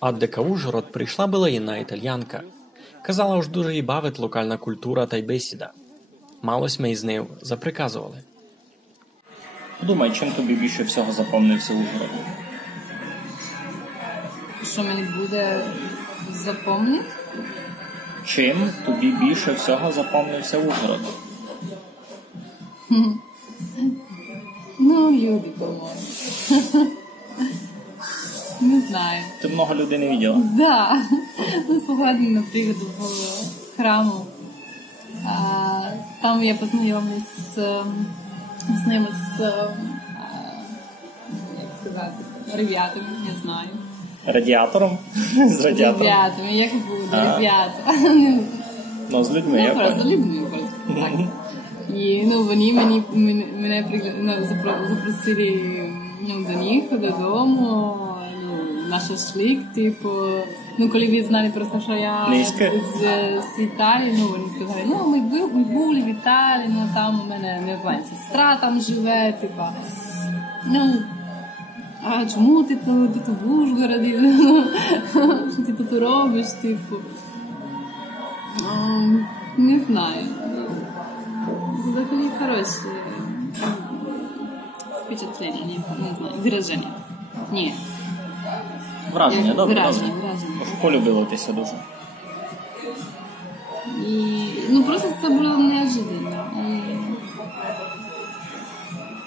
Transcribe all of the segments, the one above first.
А дека в Ужгород прийшла була jedna італіянка. Казала, ж дуже їй бавить локальна культура та й бесіда. Малось ми із нею заприказували. Подумай, чим тобі більше всього запомнився Ужгород? Що мені буде запомнити? Чим тобі більше всього запомнився Ужгород? Ну, люди, по-моєму. Не знаю. Ти много людей не видела? Да. Ну, сьогодні, наприклад, в храму. Там я познайомилась з як сказати, ребятами, не знаю. Радіатором? З радіатором? Ребятами, як буде, ребята. Ну, з людьми, я просто з людьми, просто так. І, вони мене запросили до них, додому, на шашлик, типу, коли ви знали просто, що я з Італії, вони сказали, ми були в Італії, там у мене, не знаю, сестра там живе, типу, а чому ти тут в Ужгороді, що ти тут робиш, типу, не знаю, взагалі хороші впечатлення, не знаю, вираження, ні. Враження, добре. Враження. Полюбилося дуже. І, просто це було неожиданно.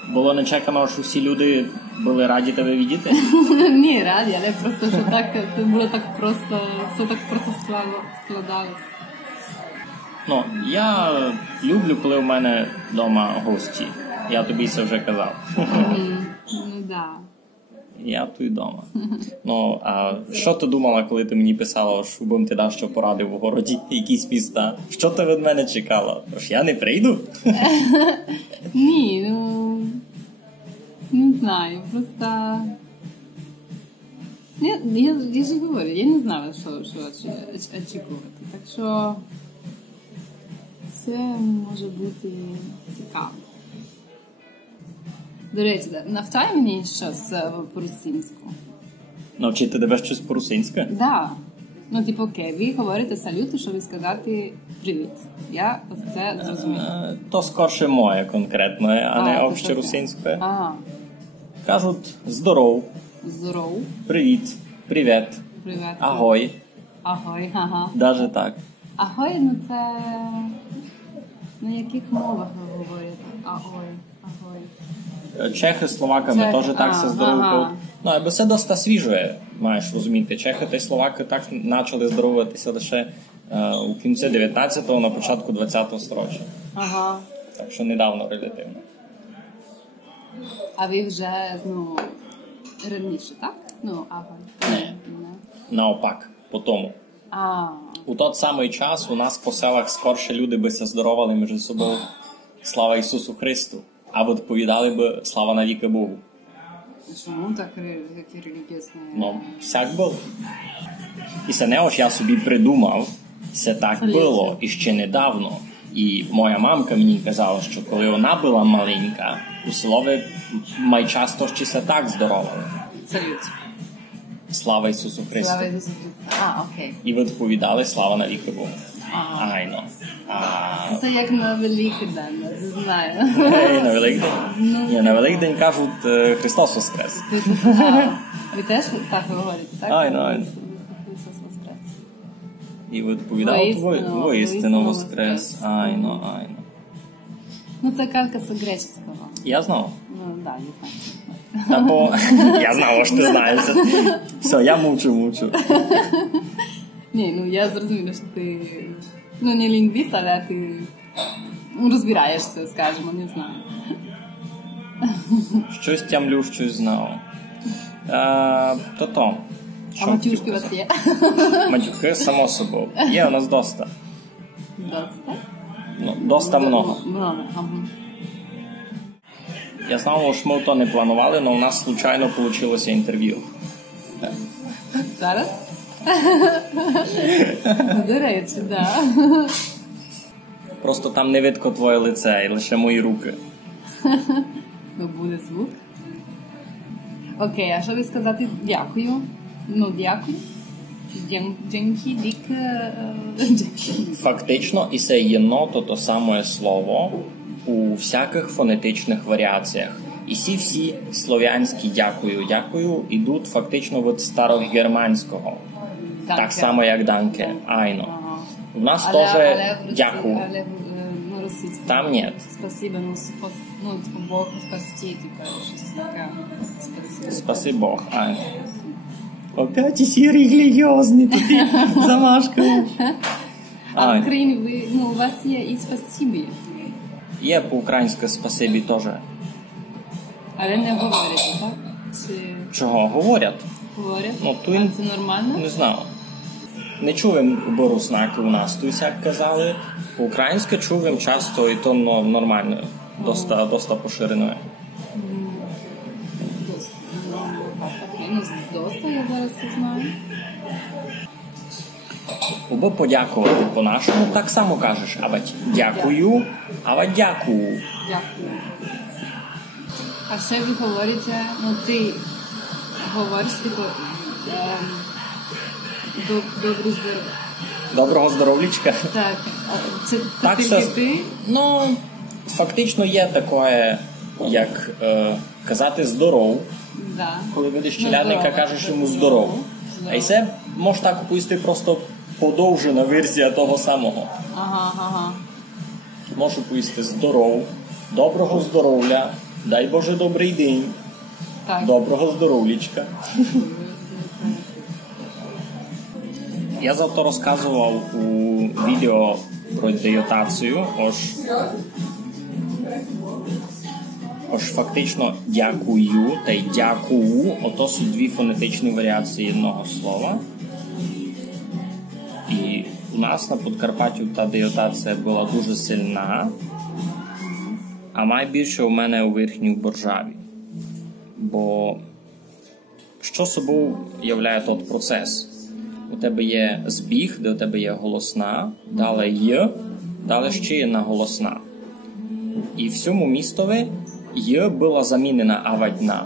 Було нечекано, що всі люди були раді тебе видіти? Ні, раді, але просто, що так, це було так просто, все так просто складалось. Я люблю, коли в мене вдома гості. Я тобі це вже казав. Да. Я тут вдома. А що ти думала, коли ти мені писала, що будем ти дав, що порадив в городі якісь міста? Що ти від мене чекала? Тож я не прийду? Ні, не знаю, просто... Я ж говорю, я не знала, що очікувати. Так що це може бути цікаво. До речі, навчай мені щось по-русинську. Навчити тебе щось по-русинську? Да. Окей, ви говорите салют, щоб сказати привіт. Я це зрозуміла. То скорше моє конкретно, а не общерусинське. Кажуть здоров. Здоров. Привіт. Привіт. Привіт. Агой. Агой, ага. Даже так. Агой, це... На яких мовах ви говорите? Агой. Чехи з словаками теж так се здоровкали. Бо це доста свіже, маєш розуміти. Чехи та й словаки так почали здоровуватися лише у кінці 19-го, на початку 20-го сторіччя. Ага. Так що недавно релятивно. А ви вже, раніше, так? Агой. Не. Навпак, по тому. У той самий час у нас по селах скорше люди би се здоровали між собою слава Ісусу Христу, або відповідали би слава навіки Богу. Чому так релігійно? Всяк було. І це не ось я собі придумав, це так було і ще недавно. І моя мамка мені казала, що коли вона була маленька, у селові майчасто ще се так здоровали. Салют. Слава Ісусу Христу. Слава Ісусу Христу. Окей. І відповідали слава навіки Богу. Айно. Це як на Великдень, не знаю. На Великдень? Ні, на Великдень кажуть Христос Воскрес. Ви теж так говорите, так? Айно. Христос Воскрес. І відповідав воістину Воскрес. Айно. Це калька з греческого. Я знав. Да, я знаю. Я знав, що ти знаєш. Все, я мучу. Ні, я зрозуміла, що ти не лінгвіст, але ти розбираєшся, скажімо, не знаю. Щось тямлю, щось знав. То. А матюшки у вас є? Матюшки, само собою. Є у нас доста. Доста? Доста много. Много, ага. Я знав, що ми то не планували, але у нас случайно вийшло інтерв'ю. Зараз? До речі, да. Просто там не видко твоє лице, і лише мої руки. Буде звук. Окей, а що ви сказати дякую? Ну, дякую. Dzięki, Фактично, і це єно то саме слово у всяких фонетичних варіаціях. І всі слов'янські дякую ідуть фактично від старогерманського. Так само, як данке, айно. У нас теж дякую. Там ні. Спасибо, Бог спасти, Спаси Бог, айно. Опять і релігіозні, тут замашкаєш. А в Україні у вас є і спасибі. Є по-українськи спасибі теж. Але не говорите, так? Чого? Говорять. Говорять? Ну, а це нормально? Не знаю. Не чуємо боруснаки у нас, тут як казали. По-українськи чуємо часто, і то нормально. Доста поширено. Доста, я зараз це знаю. Аби подякувати по-нашому, так само кажеш. Авать дякую, авать дякую. Дякую. А ще ви говорите, ти говориш, добрий здоров. Доброго здоров'ячка. Так. Це так, тільки ти? Ну, фактично є таке, як казати здоров. Да. Коли видиш челядника, кажеш йому здоров. А й це може так описати просто подовжена версія того самого. Ага. Можу поїсти здоров, доброго здоров'я, дай Боже добрий день, так. Доброго здоров'ячка. Я завтра розказував у відео про деютацію, ось фактично дякую та й дякую, ото са дві фонетичні варіації одного слова. І у нас на Подкарпаттю та деютація була дуже сильна, а найбільше у мене у Верхній Боржаві. Бо що собою являє тот процес? У тебе є збіг, де у тебе є голосна, далі «й», далі ще одна голосна. І в цьому містові «й» була замінена «авать» на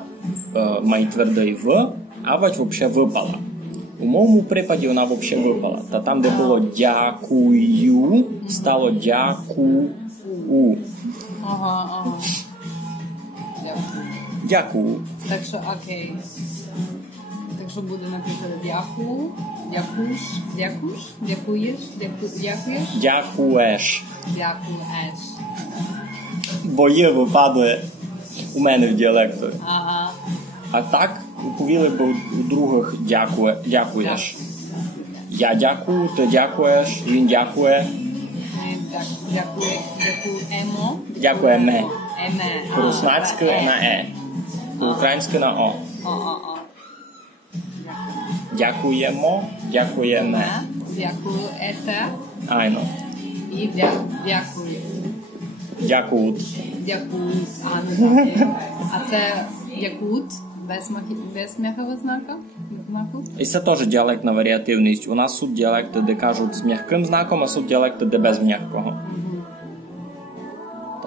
май твердий «в», «авать» взагалі випала. У моєму припаді вона взагалі випала. Та там, де було «дякую», стало «дякую». Ага. Дякую. Так що, окей. Так що буде, наприклад, дякую, дякуєш, Дякуєш. Дякуєш. Бо «й» випадає у мене в діалекту. Ага. А так, повіли б у других дякуєш. Я дякую, ти дякуєш, він дякує. Дякуємо. Дякуєме. Еме. По-руснацьки на «е». По-українськи на «о». Дякуємо, дякуєме. Дякуєте. Айно. І дякую. Дякують. Дякують. А це дякують без м'якого знака? І це теж діалектна варіативність. У нас тут діалекти, де кажуть з м'яким знаком, а тут діалекти, де без м'якого.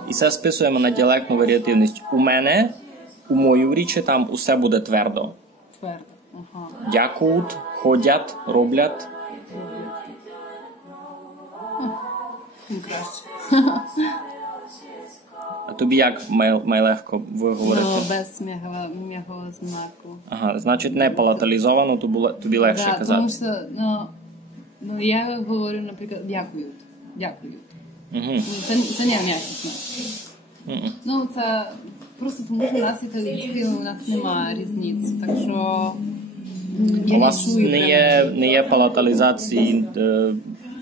І це списуємо на діалектну варіативність. У мене, у моїй річі, там усе буде твердо. Твердо, ага. Дякують, ходять, роблять. Краще. А тобі як легко ви говорите? Ну, без м'якого знаку. Ага, значить не палаталізовано, тобі легше казати. Тому що, я говорю, наприклад, дякують. Угу. Це не м'який знак. Ну, це просто тому, що у нас італійський, у нас немає різниці, так що я у вас не є палаталізації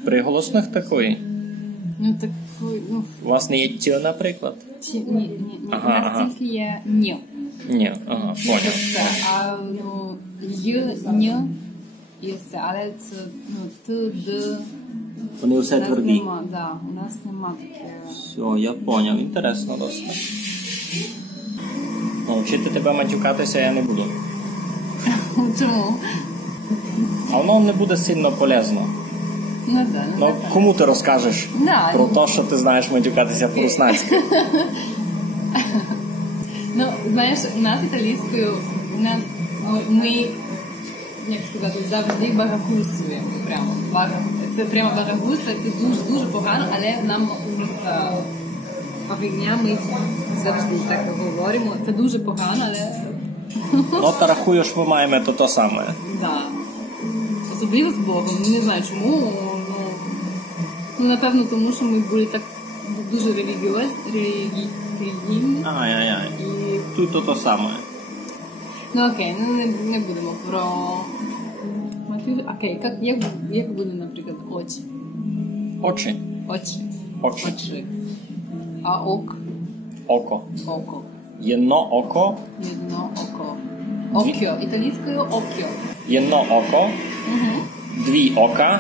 приголосних такої? Ну, так, у вас не є «ті», наприклад? Ні. У нас тільки є «ні». Ні, ага, поняв. А, «й», і все, але це, «т», «д». Вони все тверді? Да, у нас нема таке. Все, я поняв. Інтересно досить. Вчити тебе матюкатися я не буду. Чому? А воно не буде сильно полезно. Ну, кому ти розкажеш про те, що ти знаєш матюкатися по-руснацьки? Ну, знаєш, у нас італійською, ми як сказати, завжди багатусує. Це прямо багатусує, це дуже погано, але нам просто павігня ми завжди так говоримо. Це дуже погано, але... Ну, та рахую, що ми маємо то саме. Так. Особливо з Богом. Не знаю чому, ну, напевно, тому що ми були так дуже релігійні. Ай-яй-яй. Тут то саме. Ну окей, ну не будемо про мотиви. Окей, як буде, наприклад, очі? Очі. А Око. Око. Єдно око. Окьо. Італійською окьо. Єдно око. Дві ока.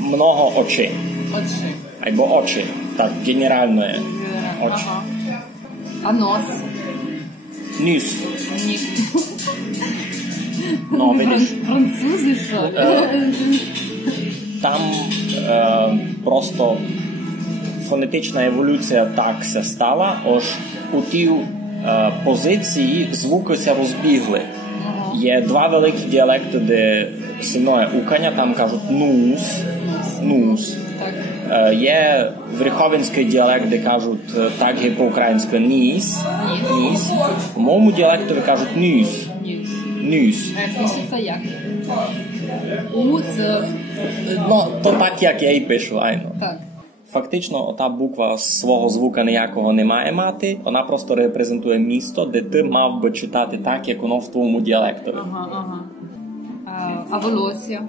Много очей. Очі. Або очі. Так, генерально є. Очі. А нос? Ніс. Ні. Ну, видиш. Французи, що? Там просто фонетична еволюція так се стала, аж у тій позиції звуки се розбігли. Є два великі діалекти, де сильне укання, там кажуть нус. Є верховинський діалект, де кажуть так і по-українськи ніс. У моєму діалектові кажуть ніс. Пишеться як? Це... Ну, то так, як я і пишу, айно. Так. Фактично, ота буква свого звука ніякого не має мати, вона просто репрезентує місто, де ти мав би читати так, як воно в твоєму діалектові. Ага. А волосся?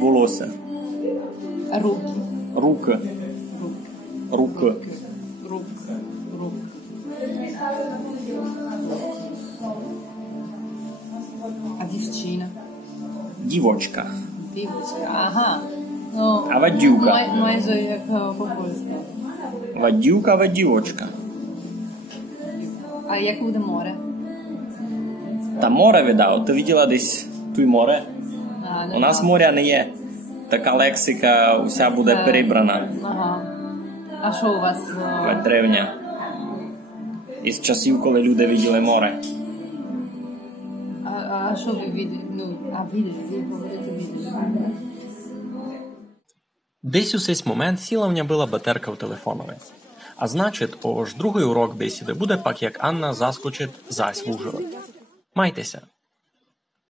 Волосся. Руки. Руки. А дівчина? Дівочка. Ага. Ну, А вадюка. Майже як по-польську. Вадюка. А як буде море? Та море видав. Ти виділа десь тут море? У нас моря не є. Така лексика уся буде перебрана. Ага. А що у вас? Древня. Із часів, коли люди виділи море. А що ви виділи? Ви говорите виділи. Десь у сей момент сілавня була батерка в телефонові. А значить, ож другий урок бесіди буде пак, як Анна заскочить зась в Ужгород. Майтеся!